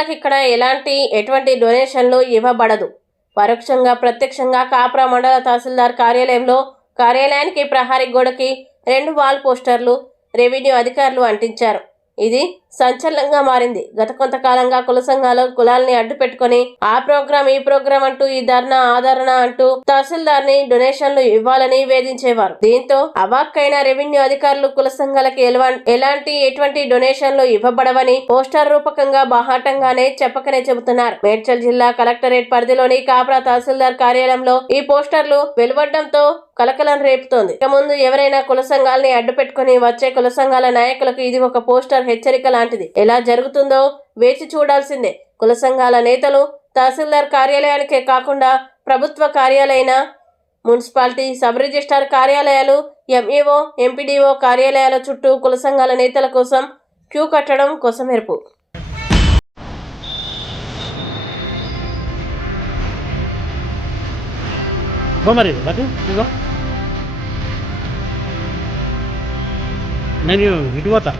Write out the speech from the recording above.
సంఘాలకు ఇక్కడ ఎటువంటి డొనేషన్లు ఇవ్వబడదు. పరోక్షంగా ప్రత్యక్షంగా కాప్రా మండల తహసీల్దార్ కార్యాలయానికి ప్రహరీ గోడకి 2 వాల్ పోస్టర్లు రెవెన్యూ అధికారులు అంటించారు. ఇది సంచలనంగా మారింది. గత కొంతకాలంగా కుల సంఘాలు కులాల్ని అడ్డు పెట్టుకుని ఆ ప్రోగ్రాం ఈ ప్రోగ్రాం అంటూ ఈ ధర్నా ఆదరణ అంటూ తహసీల్దార్ ని డొనేషన్లు ఇవ్వాలని వేధించేవారు. దీంతో అవాక్కైన రెవెన్యూ అధికారులు కుల సంఘాలకి ఎటువంటి డొనేషన్లు ఇవ్వబడవని పోస్టర్ రూపకంగా బాహాటంగానే చెప్పకనే చెబుతున్నారు. మేడ్చల్ జిల్లా కలెక్టరేట్ పరిధిలోని కాప్రా తహసీల్దార్ కార్యాలయంలో ఈ పోస్టర్లు వెలువడడంతో కలకలం రేపుతోంది. ఇక ముందు ఎవరైనా కుల సంఘాలని అడ్డు పెట్టుకుని వచ్చే కుల సంఘాల నాయకులకు ఇది ఒక పోస్టర్ హెచ్చరిక లాంటిది. ఎలా జరుగుతుందో వేచి చూడాల్సిందే. కుల సంఘాల నేతలు తహసీల్దార్ కార్యాలయానికే కాకుండా ప్రభుత్వ కార్యాలైన మున్సిపాలిటీ, సబ్ రిజిస్ట్రార్ కార్యాలయాలు, ఎంఈఓ, ఎంపీడీఓ కార్యాలయాల చుట్టూ కుల సంఘాల నేతల కోసం క్యూ కట్టడం కొసమెరుపు. నేను ఇటు పోతా.